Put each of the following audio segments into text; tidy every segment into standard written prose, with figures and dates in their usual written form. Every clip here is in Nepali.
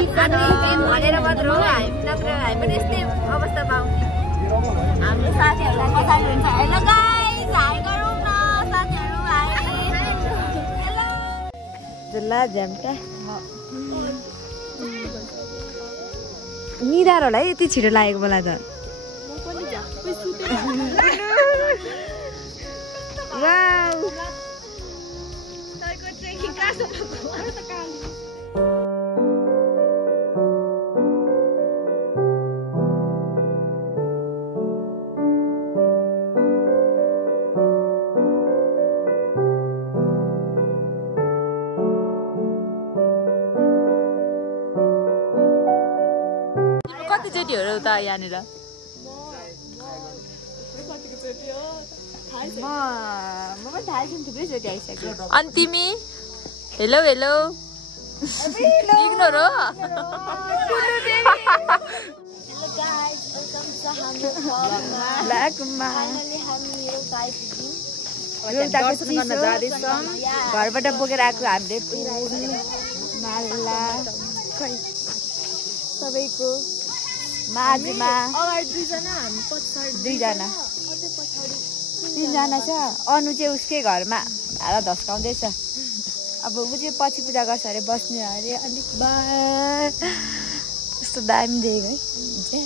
भनेर मात्र हो हामी नत्र हामी पनि यस्तै अवस्थामा आउँथ्यौँ हाम्रो साथीहरूलाई पछाडि हुन्छ हेलो गाइस हाई गरौँ न साथीहरू हाई हेलो जुल्ला झ्याम्टा निदार होला है यति छिटो लागेको मलाई त कतिचोटि हो र उता यहाँनिर म पनि थाहा छैन थुप्रैचोटि आइसक्यो अनि तिमी हेलो हेलो इग्नोर हो हेलो गाइस वेलकम टु हाम्रो ब्ल्याकमा फाइनली हामी एउटा आइपुग्यौँ दर्शन गर्न जाँदैछौँ घरबाट बोकेर आएको हामीले माला सबैको माझमा अगाडि दुईजना हामी पछाडि दुईजना तिनजना छ अनु चाहिँ उसकै घरमा हारा धस्काउँदैछ अब ऊ चाहिँ पछि पूजा गर्छ अरे बस्ने अरे अलिक यस्तो दामी देखेको है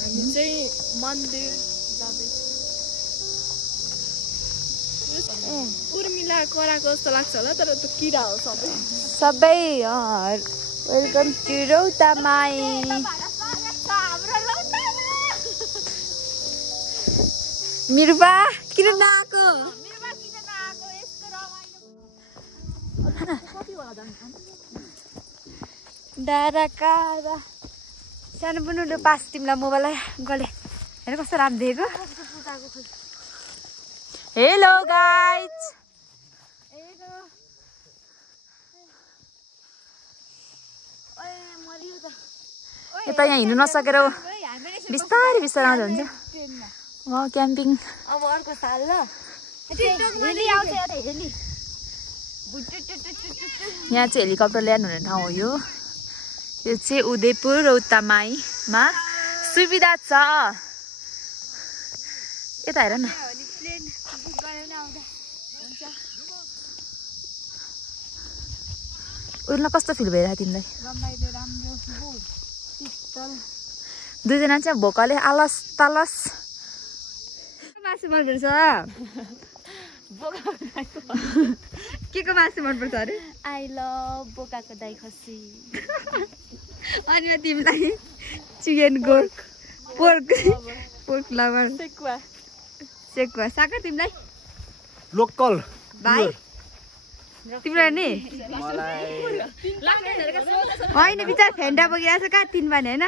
हामी चाहिँ मन्दिर जाँदैछौँ उर्मिला कराएको जस्तो लाग्छ होला तर त्यो किरा हो सबै वेलकम टु रौतामाई मिरुबा किन नआएको डाँडा काँडा सानो बुनुले पास तिमीलाई मोबाइल गले हेर कस्तो राम्रो देखेको हेलो गाइज यता यहाँ हिँड्नु नसकेर बिस्तारै बिस्तारै आउँदा हुन्छ क्याम्पिङ अब अर्को साल ल यहाँ चाहिँ हेलिकप्टर ल्यान्ड हुने ठाउँ हो यो चाहिँ उदयपुर रौतामाईमा सुविधा छ यता हेर न उर्ला कस्तो फिल भइरहेको तिमीलाई दुईजना चाहिँ भोकाले आलस तलस मासु मनपर्छ के को मासु मनपर्छ अरे आई लभ बोकाको दाइ खसी अनि तिमीलाई चिकन गोर्क पोर्क लभर सेकुवा साका तिमीलाई लोकल भाइ तिम्रो नि होइन बिचार फेन्डा बोकिरहेको छ कहाँ 3 भने होइन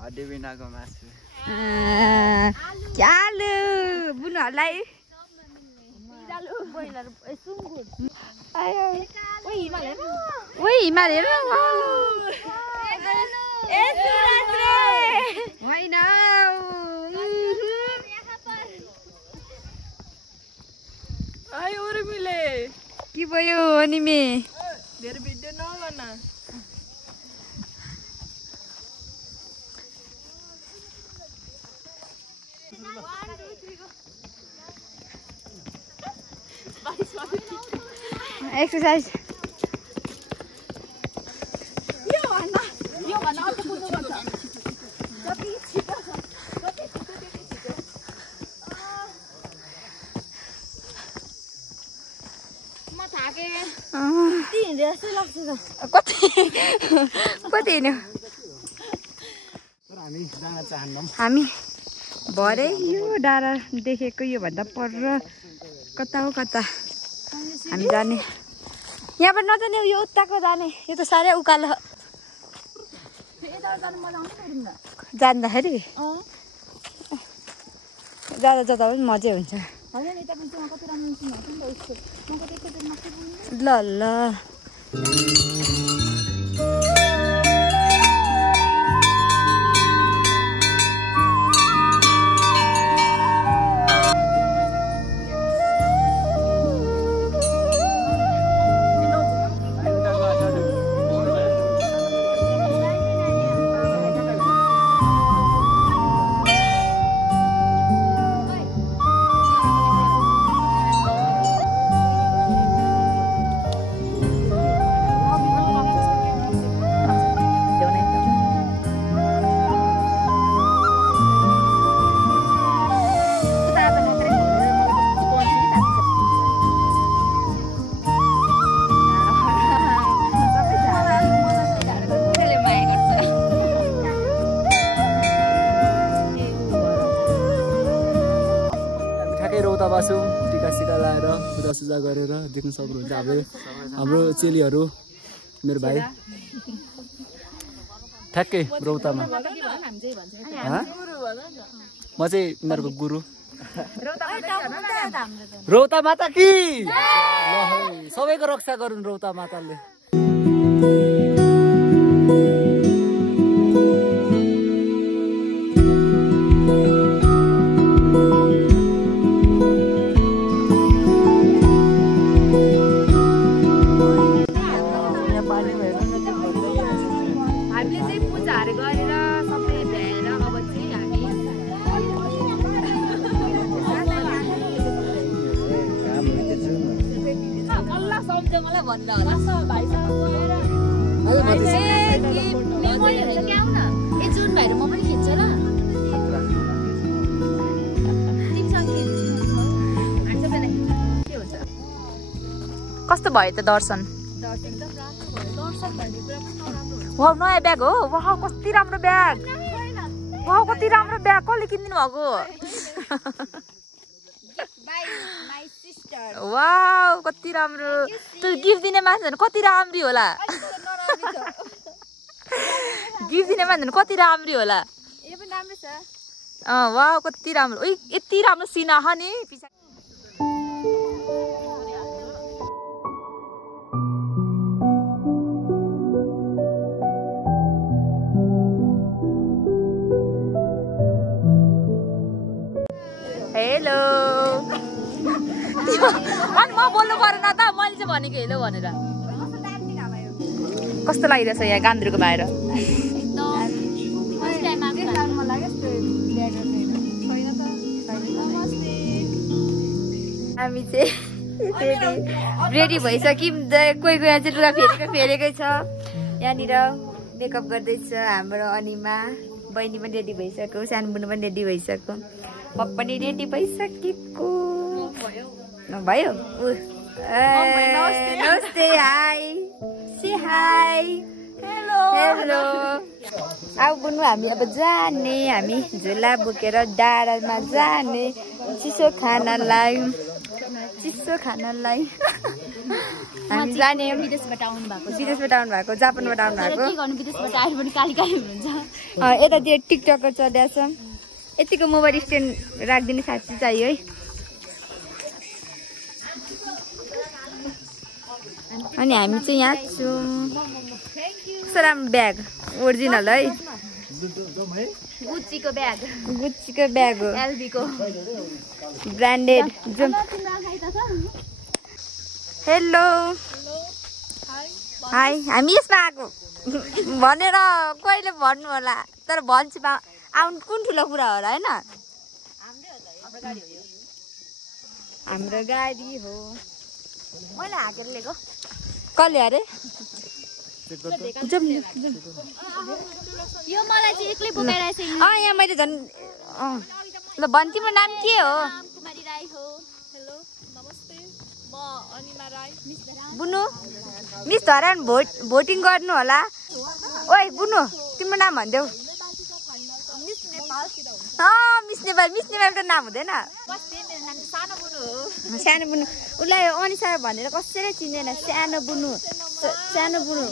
हड्डी बिनाको मासु आलु बुनुहरूलाई हिमाल हेर होइन के भयो अनि मे धेरै भिडियो नगर्न एक्सरसाइज कति हिँड्यो हामी भरे यो डाँडा देखेको यो भन्दा पर कता हो कता हामी जाने यहाँबाट नजाने यो उताको जाने यो त साह्रै उकालो जाँदाखेरि जाँदा जाँदा पनि मजै हुन्छ ल ल देख्न सक्नुहुन्छ हाम्रो चेलीहरू मेरो भाइ ठ्याक्कै रौतामा म चाहिँ उनीहरूको गुरु रौता माता कि सबैको रक्षा गरून् रौता माताले कस्तो भयो त दर्शन वाउ नयाँ ब्याग हो वाउ कति राम्रो ब्याग वाउ कति राम्रो ब्याग कसले किनिदिनु भएको वाउ कति राम्रो त्यो गिफ्ट दिने मान्छेहरु कति राम्री होला गिफ्ट दिने मान्छेहरु कति राम्री होला यो पनि राम्रो छ वाउ कति राम्रो ओइ यति राम्रो सिन आहा नि पिछा हेलो अनि म बोल्नु परेन त मैले चाहिँ भनेको हेलो भनेर कस्तो लागिरहेछ यहाँ गान्द्रुको बाहिर हामी चाहिँ रेडी भइसक्यौँ कोही कोही चाहिँ लुगा फेरेकै छ यहाँनिर मेकअप गर्दैछ हाम्रो अनिमा बहिनी पनि रेडी भइसक्यो सानो बुनु पनि रेडी भइसक्यो म पनि रेडी भइसकेको भयो नमस्ते हाई से हाई हेलो हेलो अब बुनु हामी अब जाने हामी झोला बोकेर डाँडामा जाने चिसो खानालाई हामी जाने विदेशबाट आउनु भएको जापानबाट आउनु भएको विदेशबाट आएर पनि काली हुनुहुन्छ यतातिर टिकटकर चढ्दैछ यतिको मोबाइल स्ट्यान्ड राखिदिने साथी चाहियो है अनि हामी चाहिँ यहाँ छौँ कस्तो राम्रो ब्याग ओरिजिनल है गुच्चीको ब्याग हो एलबीको ब्रान्डेड हेलो हाई हामी यसमा आएको भनेर कहिले भन्नु होला तर भन्छु आउनु कुन ठुलो कुरा हो र हैन हाम्रो गाडी हो मैले हाकेर ल्याएको कसले अरे यो मलाई चाहिँ एक्लै बोकाइरहेछ यहाँ मैले झन् ल भन् तिम्रो नाम के हो कुमारी राई हो हेलो नमस्ते म अनिमा राई बुनु मिस धरान भोटिङ गर्नु होला ओइ बुनु तिम्रो नाम भन्देऊ मिस नेपाल त नाम हुँदैन सानो बुनु उसलाई अनिसा भनेर कसैले चिन्दैन सानो बुनु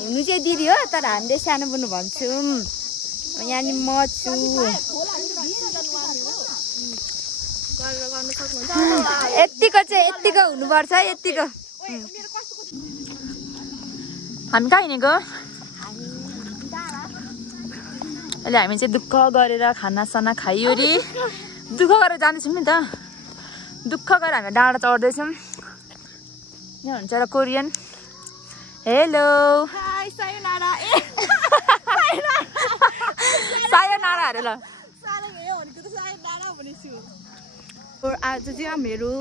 हुनु चाहिँ दिदी हो तर हामीले सानो बुनु भन्छौँ यहाँनिर म छु यत्तिको हुनुपर्छ यत्तिको हामी कहाँ हिँडेको अहिले हामी चाहिँ दुःख गरेर खानासाना खाइयो रे दुःख गरेर जाँदैछौँ नि त दुःख गरेर हामी डाँडा चढ्दैछौँ यहाँ हुन्छ र कोरियन हेलो सायोनारा अरे ल आज चाहिँ हामीहरू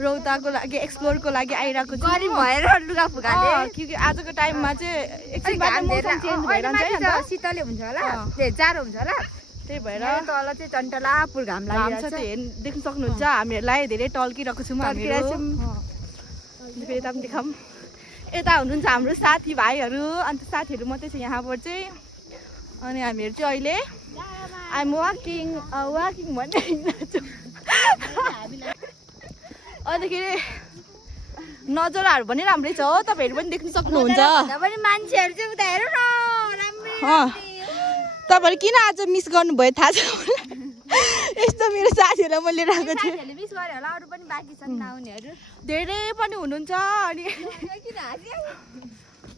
रौताको लागि एक्सप्लोरको लागि आइरहेको छु गरी भएर लुगा फुकाले किनकि आजको टाइममा चाहिँ शीतले हुन्छ होला जाडो हुन्छ होला त्यही भएर तल चाहिँ टन्टलापुर घाम लागिरहेछ देख्न सक्नुहुन्छ हामीहरूलाई धेरै टल्किरहेको छौँ फेरि यता पनि देखाऊँ यता हुनुहुन्छ हाम्रो साथीभाइहरू अन्त साथीहरू मात्रै छ यहाँबाट चाहिँ अनि हामीहरू चाहिँ अहिले आइम वाकिङ भन्ने हिँड्दैछौँ अन्तखेरि नजराहरू पनि राम्रै छ हो तपाईहरु पनि देख्न सक्नुहुन्छ पनि मान्छेहरु चाहिँ उता हेर्नु न राम्रै तपाईहरु किन आज मिस गर्नुभयो थाहा छ यस्तो मेरो साथीहरुलाई मैले राखेको थिएँ साथीहरुले मिस गरे होला अरु पनि बाँकी छन् नआउनेहरु धेरै पनि हुनुहुन्छ अनि किन हाँस्यौ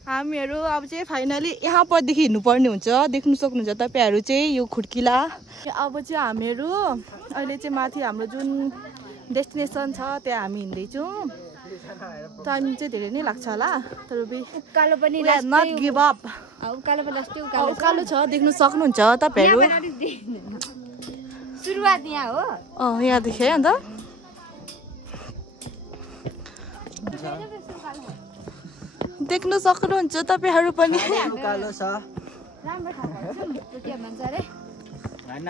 हामीहरु अब चाहिँ फाइनली यहाँ परदेखि हिँड्नु पर्ने हुन्छ देख्न सक्नुहुन्छ तपाईहरु चाहिँ यो खुड्किला अब चाहिँ हामीहरु अहिले चाहिँ माथि हाम्रो जुन डेस्टिनेसन छ त्यहाँ हामी हिँड्दै छौं टाइम चाहिँ धेरै नै लाग्छ होला तर उकालो पनि नट गिभ अप उकालो पनि लास्टै उकालो छ देख्न सक्नुहुन्छ तपाईहरु सुरुवात यहाँ हो यहाँ देखि है अन्त देख्न सक्नुहुन्छ तपाईहरु पनि उकालो छ राम्रो ठाउँहरु छ के भन्छ रे हैन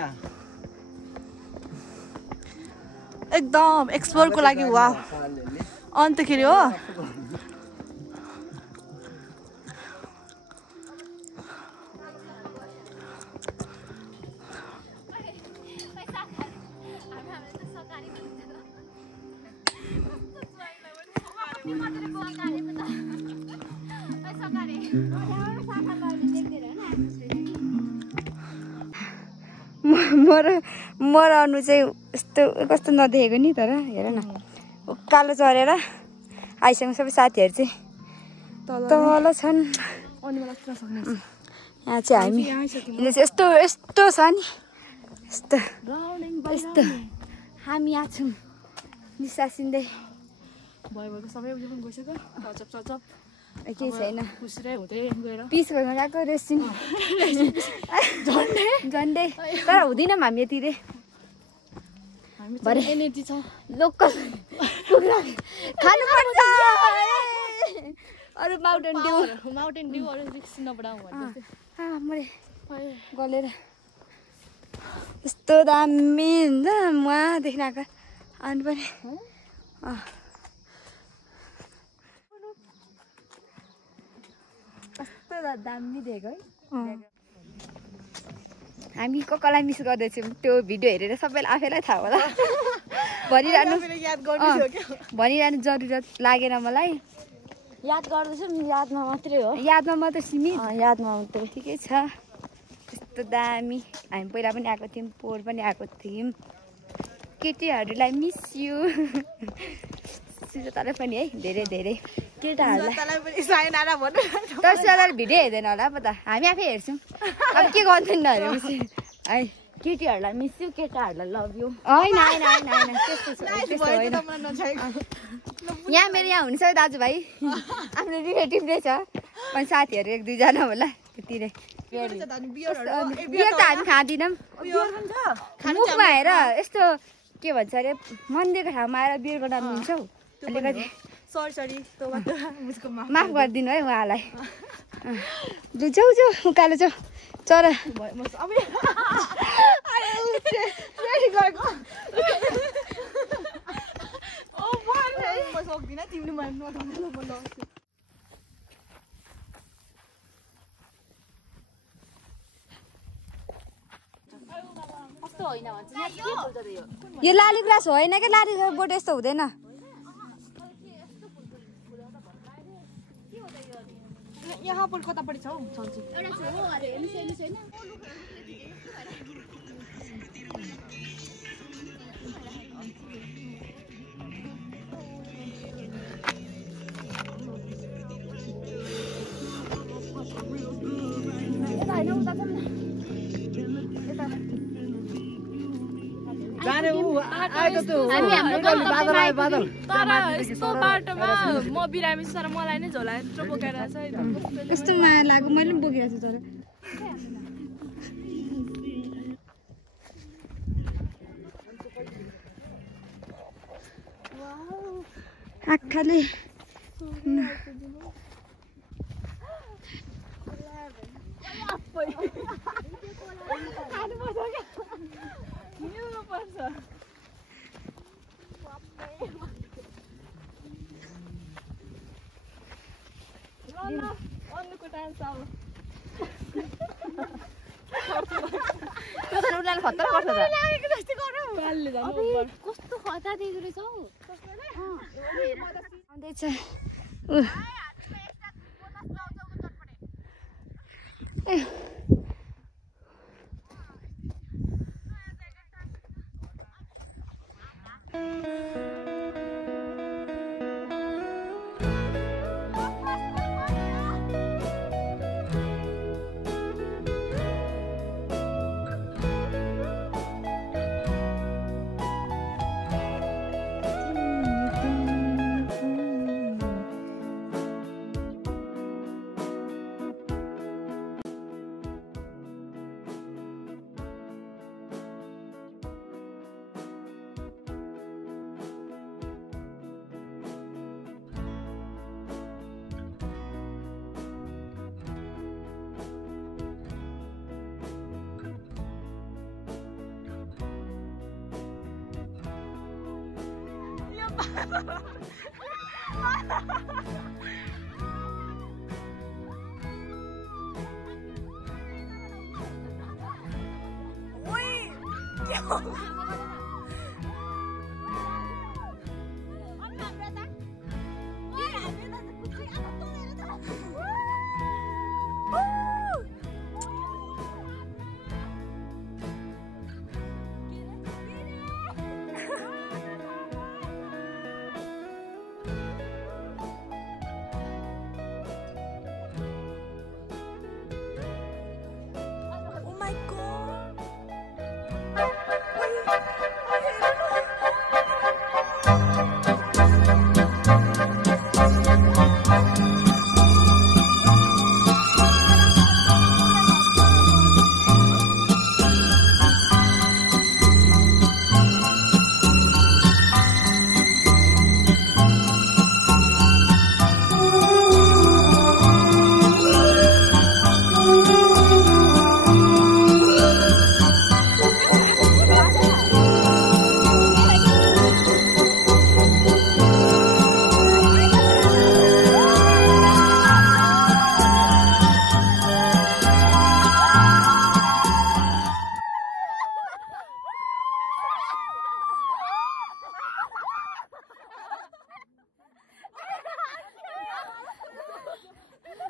एकदम एक्सप्लोरको लागि वाह अन्तखेरि हो मराउनु चाहिँ यस्तो कस्तो नदेखेको नि तर हेर न उकालो चढेर आइसँग सबै साथीहरु चाहिँ तल छन् यहाँ चाहिँ हामी यस्तो यस्तो छ नि यस्तो यस्तो हामी यहाँ छौँ निसासिँदै भएको सबै उयो पनि गइसक्यो चचप केही छैन खुसिरै हुँदै गएर पिस गर्न गएको रेसिङ झन्डै तर हुँदैनौँ हामी यतिले भरे एनर्जी छ लोकल कुखुरा खानुपर्छ अरू माउन्टेन ड्यू अरू रिक्स नबढाउँ भन्दै मैले गलेर यस्तो दामी हुन्छ उहाँदेखि आएको आउनु पनि कस्तो दामी देखेको है हामी कसलाई मिस गर्दैछौँ त्यो भिडियो हेरेर सबैलाई आफैलाई थाहा होला भनिरहनु जरुरत लागेन मलाई याद गर्दैछौँ यादमा मात्रै हो यादमा मात्रै सीमित यादमा मात्रै ठिकै छ यस्तो दामी हामी पहिला पनि आएको थियौँ पोहोर पनि आएको थियौँ केटीहरूलाई मिस यु सुजातालाई पनि है धेरै धेरै केटाहरूलाई तर सुजाताले भिडियो हेर्दैन होला पो त हामी आफै हेर्छौँ अब के गर्दैन अरे है केटीहरूलाई मिस यु केटाहरूलाई लभ यु होइन होइन होइन होइन त्यस्तो होइन यहाँ मेरो यहाँ हुनुहुन्छ दाजुभाइ आफ्नो रिलेटिभ नै छ अनि साथीहरू एक दुईजना होला त्यति नै बियर त हामी खाँदैनौँ मुखमा आएर यस्तो के भन्छ अरे मन्दिरको ठाउँमा आएर बियरको नाम लिन्छ हौ अलिकति माफ गरिदिनु है उहाँलाई जाऊ जाऊ उकालो जाऊ चरा यो लाली ग्रास होइन क्या लाली बोट यस्तो हुँदैन यहाँ पर कतापट्टि छ हौ सन्ची म बिरामी छु तर मलाई नै झोला यत्रो बोकेर छ यस्तो माया लाग्यो मैले पनि बोकेको छु तर आँखाले कस्तो खतरा देख्दो रहेछ हौ आउँदैछ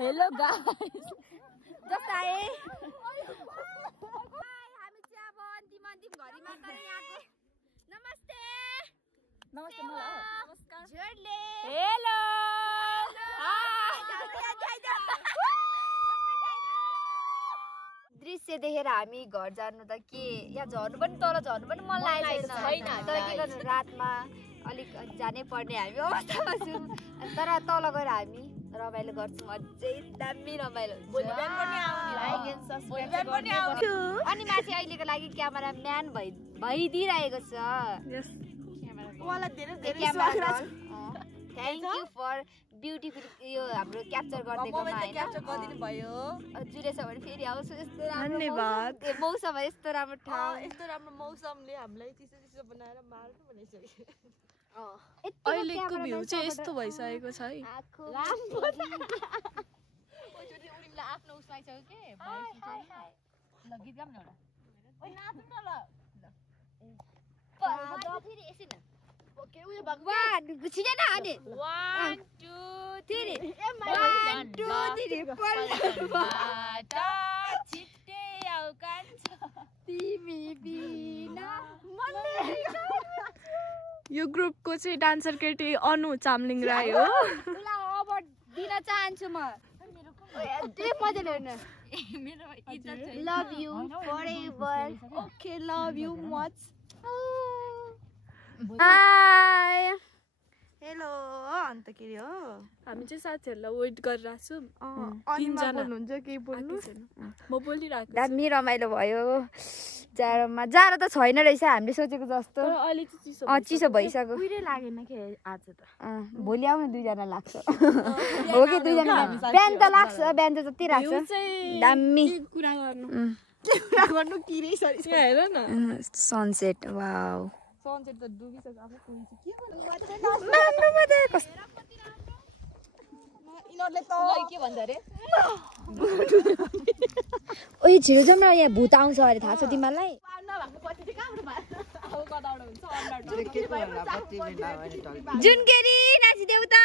हेलो गाइस जस्ट आए हामी चाहिँ अब अन्तिम घरी मात्र यहाँको नमस्ते नमस्ते नमस्कार जोडले हेलो दृश्य देखेर हामी घर जानु त के यहाँ झर्नु पनि तल झर्नु पनि मन लागेको छैन तर के गर्नु रातमा अलिक जानै पर्ने हामी अवस्थामा छौँ तर तल गएर हामी रमाइलो गर्छौँ अझै दामी रमाइलो अनि माथि अहिलेको लागि क्यामेरा म्यान भइदिइरहेको छ थ्याङ्क यू फर ब्युटिफुल यो हाम्रो क्याप्चर गरिदिनु भयो जुरेछ भने फेरि आउँछु यस्तो राम्रो मौसम यस्तो राम्रो ठाउँ यस्तो राम्रो मौसमले हामीलाई चिसो चिसो बनाएर मार्नु भनिसक्यो अहिलेको भ्यू चाहिँ यस्तो भइसकेको छ है आफ्नो उसलाई छ के ल गीत गाउँ न एउटा ओइ नाच्नु न ल फेरि एकछिन ओके उयो भगवान छिटै न अनि 1 2 3 1 2 3 पल्लबाट छिटै आउ कान्छ तिमी बिना यो ग्रुपको चाहिँ डान्सर केटी अनु चामलिङ राई हो उलाई अवार्ड दिन चाहन्छु म दे मजाले हेर्नु love you forever okay love you much hi hello अन्त के हो हामी चाहिँ साथीहरूलाई वेट गरिरहेको छौँ तीनजना हुनुहुन्छ केही बोल्नु म बोलिरहेको दामी रमाइलो भयो जाडोमा जाडो त छैन रहेछ हामीले सोचेको जस्तो अलिक चिसो चिसो भइसक्यो कुहिरै लागेन के आज त भोलि आउनु दुईजना लाग्छ हो कि दुईजना बिहान त लाग्छ बिहान त जति लाग्छ दामी कुरा गर्नु किरै सरी हेर न सनसेट वाउ सनसेट त डुबिसक्यो आफै कुहिन्छ के यिनीहरूले त के भन्छ अरे ओइ छिटो जाउँ न यहाँ भूत आउँछ अरे थाहा छ तिमीलाई नभएको पछि कहाँबाट भयो अब कताबाट हुन्छ जुनकेरी नाचिदेऊ त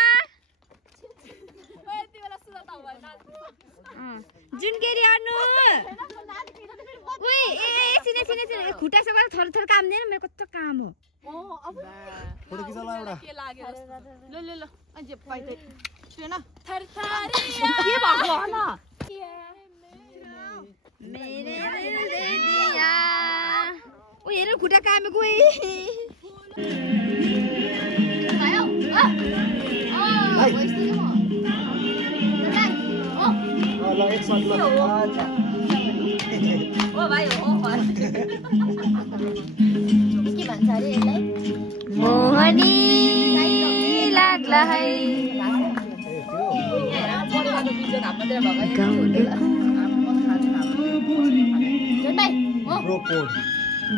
जुनकेरी अनु उही ए सिने सिने सिने खुट्टा सबै थर थर काम दिएन मेरो कस्तो काम हो फोटो खिचाला एउटा के लाग्यो ल ल ल अझै पाइदै छैन थरथरिया के भएको हो न मेरे दिल दे दिया ओ हेर खुट्टा कामेको ए आयो ल एक सट ल अच्छा ओ भाइ हो के भन्छ अरे यसलाई मोहनी लाग्ला है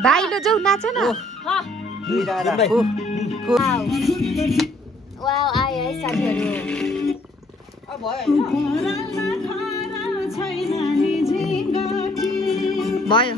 बाइलो जाऊ नाच न वाउ आयो है साथीहरु भयो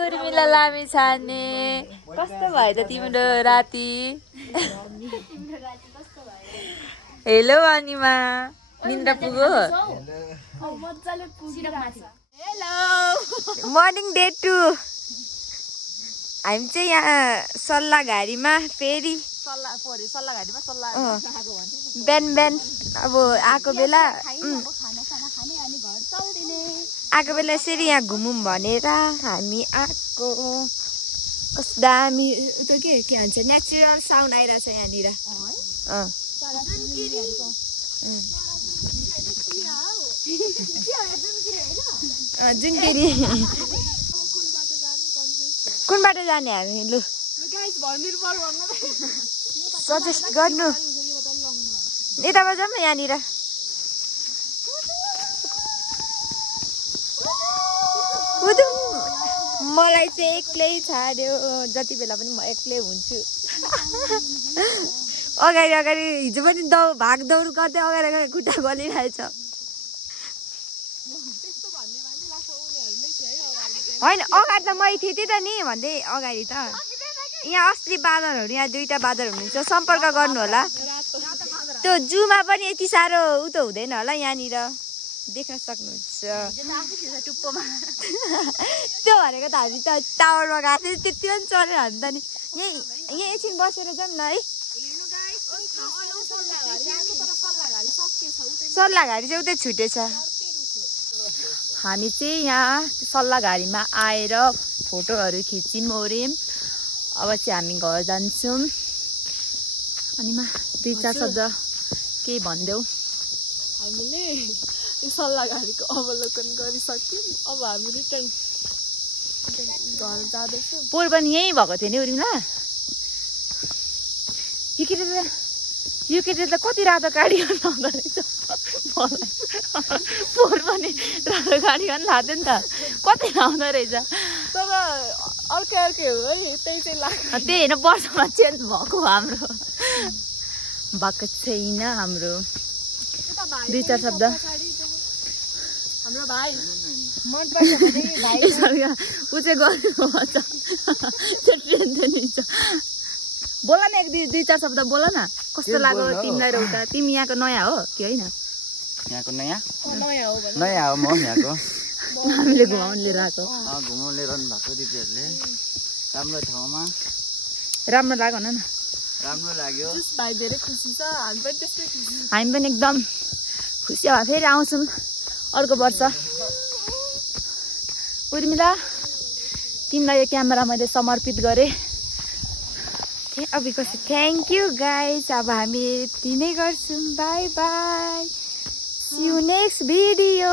उर्मिला लामी छाने कस्तो भयो त तिम्रो राति हेलो अनिमा निन्द्रा पुग्यो हेलो मर्निङ डे 2 हामी चाहिँ यहाँ सल्लाघारीमा फेरि बिहान बिहान अब आएको बेला यसरी यहाँ घुमौँ भनेर हामी आएको कस्तो दामी त के भन्छ नेचुरल साउन्ड आइरहेछ यहाँनिर जुनकेरी कुन बाटो जाने हामी लु सजेस्ट गर्नु यताबाट जाऊँ न यहाँनिर मलाई चाहिँ एक्लै छाड्यो जति बेला पनि म एक्लै हुन्छु अगाडि अगाडि हिजो पनि भागदौड गर्दै अगाडि अगाडि खुट्टा गलिरहेछ होइन अगाडि त मै थिएँ त नि भन्दै अगाडि त यहाँ असली बाँदरहरू यहाँ दुईटा बाँदर हुनुहुन्छ सम्पर्क गर्नु होला त्यो जूमा पनि यति साह्रो उ त हुँदैन होला यहाँनिर देख्न सक्नुहुन्छ त्यो भनेको त हामी त टावरमा गएको थियौँ त्यति पनि चढेर हामी त नि यहीँ एकछिन बसेर जाऊँ न है सल्लाघारी चाहिँ उतै छुटेछ हामी चाहिँ यहाँ सल्लाघारीमा आएर फोटोहरू खिच्यौँ ओर्यौँ अब चाहिँ हामी घर जान्छौँ अनि मा 2-4 शब्द केही भनिदेऊ। हामीले यो सल्लाहको अवलोकन गरिसक्यौँ। अब हामी रिटर्न घर जाँदैछौँ। पोहोर पनि यहीँ भएको थियो नि उर्मिला। यो केटी त कति रातो गाडी गर्नु आउँदो रहेछ। पोहोर पनि रातो गाडी गर्नु लाग्थ्यो नि त, कति आउँदो रहेछ। तर अर्कै हो है, त्यही चाहिँ लाग्छ। त्यही होइन, वर्षमा चेन्ज भएको हाम्रो भएको छैन हाम्रो। 2-4 शब्द हाम्रो भाइ मन पर्छ भने भाइ ऊ चाहिँ गर्नुपर्छ, त्यो ट्रेन चाहिँ निन्छ। बोल न 1-2-4 शब्द बोल न। कस्तो लाग्यो तिमीलाई रौता? तिमी यहाँको नयाँ हो कि होइन? यहाँको नयाँ नयाँ हो भने नयाँ हो, म यहाँको। हामीले घुमाउनु लिएर आएको। घुमाउनु लिएर आउनु भएको दिदीहरूले। राम्रो ठाउँमा राम्रो लाग्यो न। राम्रो लाग्यो। भाइ धेरै खुसी छ, हामी पनि त्यस्तै खुसी। हामी पनि एकदम खुसी भए फेरि आउँछौँ अर्को वर्ष। उर्मिला तिमीलाई यो क्यामेरा मैले समर्पित गरेँ। अभिको थ्याङ्क यू गाइज। अब हामी यति नै गर्छौँ। Bye bye, see you next video.